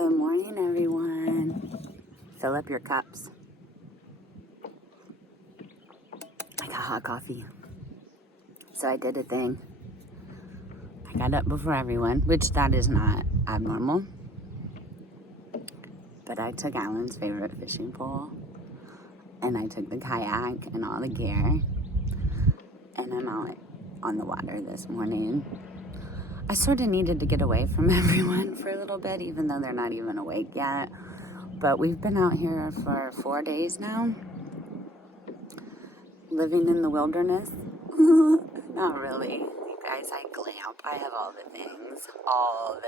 Good morning, everyone. Fill up your cups. I got hot coffee. So I did a thing. I got up before everyone, which that is not abnormal. But I took Alan's favorite fishing pole, and I took the kayak and all the gear, and I'm out on the water this morning. I sort of needed to get away from everyone for a little bit, even though they're not even awake yet. But we've been out here for 4 days now, living in the wilderness. Not really. You guys, I glamp. I have all the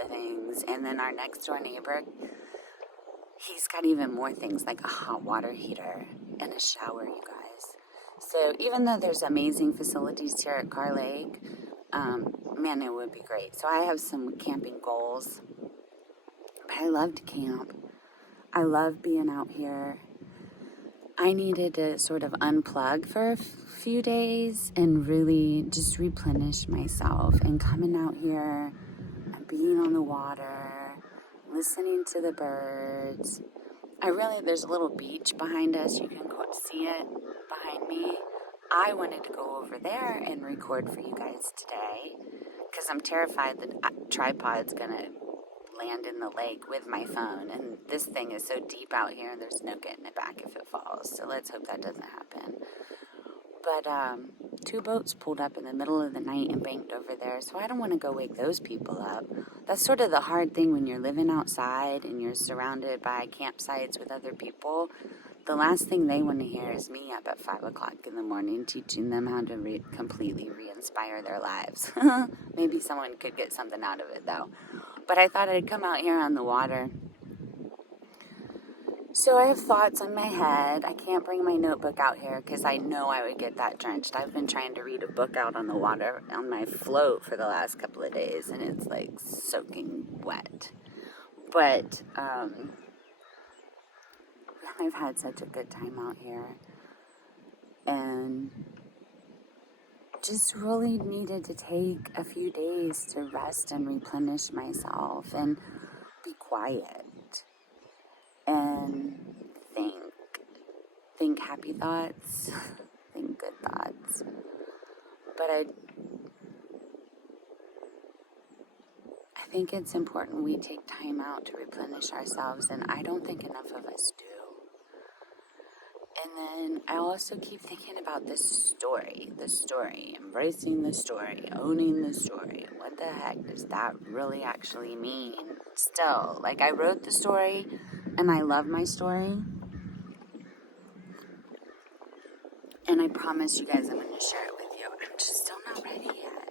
things. And then our next door neighbor, he's got even more things, like a hot water heater and a shower, you guys. So even though there's amazing facilities here at Car Lake, man, it would be great. So I have some camping goals, but I love to camp. I love being out here. I needed to sort of unplug for a few days and really just replenish myself, and coming out here and being on the water, listening to the birds. There's a little beach behind us. You can see it behind me. I wanted to go over there and record for you guys today because I'm terrified that tripod's going to land in the lake with my phone. And this thing is so deep out here, there's no getting it back if it falls. So let's hope that doesn't happen. But 2 boats pulled up in the middle of the night and banked over there. So I don't want to go wake those people up. That's sort of the hard thing when you're living outside and you're surrounded by campsites with other people. The last thing they want to hear is me up at 5 o'clock in the morning teaching them how to completely re-inspire their lives. Maybe someone could get something out of it, though. But I thought I'd come out here on the water. So I have thoughts in my head. I can't bring my notebook out here because I know I would get that drenched. I've been trying to read a book out on the water on my float for the last couple of days, and it's like soaking wet. But I've had such a good time out here, and just really needed to take a few days to rest and replenish myself and be quiet and think happy thoughts, think good thoughts. But I think it's important we take time out to replenish ourselves, and I don't think enough of us do. And then I also keep thinking about the story, embracing the story, owning the story. What the heck does that really actually mean? Still, like, I wrote the story and I love my story. And I promise you guys I'm going to share it with you. I'm just still not ready yet.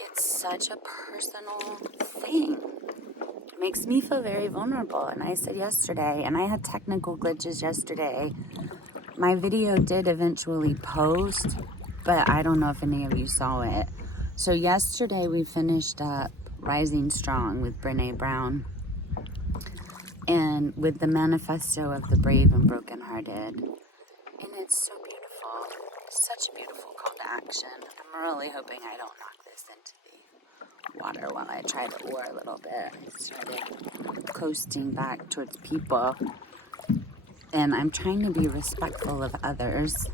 It's such a personal thing. It makes me feel very vulnerable. And I said yesterday, and I had technical glitches yesterday. My video did eventually post, but I don't know if any of you saw it. So yesterday we finished up Rising Strong with Brene Brown, and with the manifesto of the brave and brokenhearted. And it's so beautiful. Such a beautiful call to action. I'm really hoping I don't knock this into the water while I try to oar a little bit. I started coasting back towards people. And I'm trying to be respectful of others,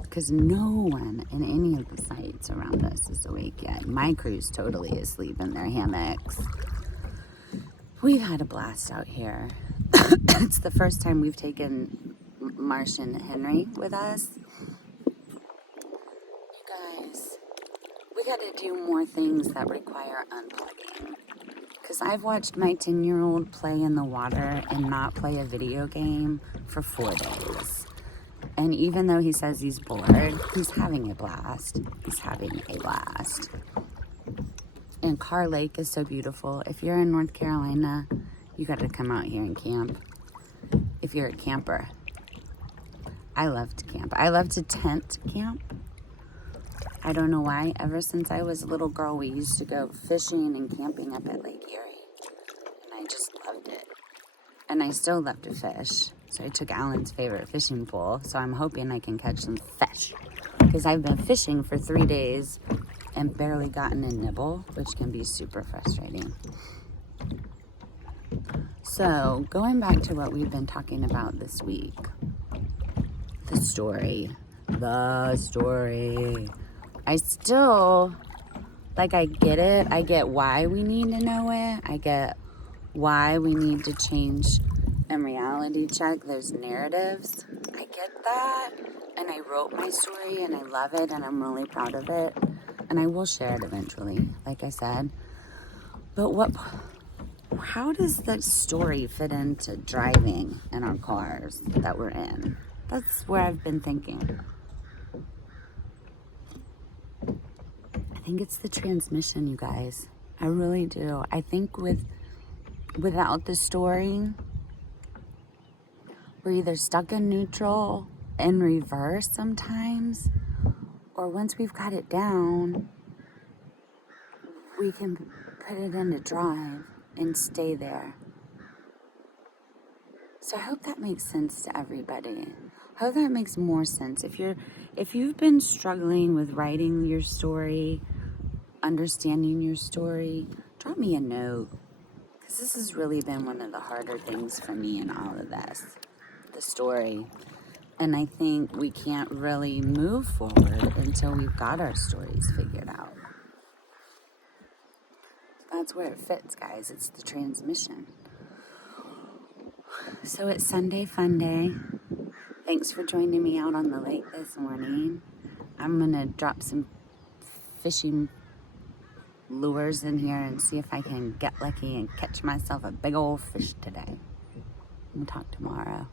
because no one in any of the sites around us is awake yet. My crew's totally asleep in their hammocks. We've had a blast out here. It's the first time we've taken Martian Henry with us. You guys, we got to do more things that require unplugging. Because I've watched my 10-year-old play in the water and not play a video game for 4 days. And even though he says he's bored, he's having a blast. And Car Lake is so beautiful. If you're in North Carolina, you got to come out here and camp. If you're a camper. I love to camp. I love to tent camp. I don't know why. Ever since I was a little girl, we used to go fishing and camping up at Lake Erie. And I just loved it. And I still love to fish. So I took Alan's favorite fishing pole. So I'm hoping I can catch some fish. Because I've been fishing for 3 days and barely gotten a nibble, which can be super frustrating. So, going back to what we've been talking about this week, the story. I still, like, I get it. I get why we need to know it. I get why we need to change and reality check those narratives. I get that. And I wrote my story and I love it and I'm really proud of it. And I will share it eventually, like I said. But how does that story fit into driving in our cars that we're in? That's where I've been thinking. I think it's the transmission, you guys. I really do. I think without the story, we're either stuck in neutral, in reverse sometimes, or once we've got it down, we can put it into drive and stay there. So I hope that makes sense to everybody. I hope that makes more sense. If you've been struggling with writing your story, understanding your story, drop me a note. Because this has really been one of the harder things for me in all of this. The story. And I think we can't really move forward until we've got our stories figured out. That's where it fits, guys. It's the transmission. So it's Sunday Funday. Thanks for joining me out on the lake this morning. I'm going to drop some fishing lures in here and see if I can get lucky and catch myself a big old fish today. We'll talk tomorrow.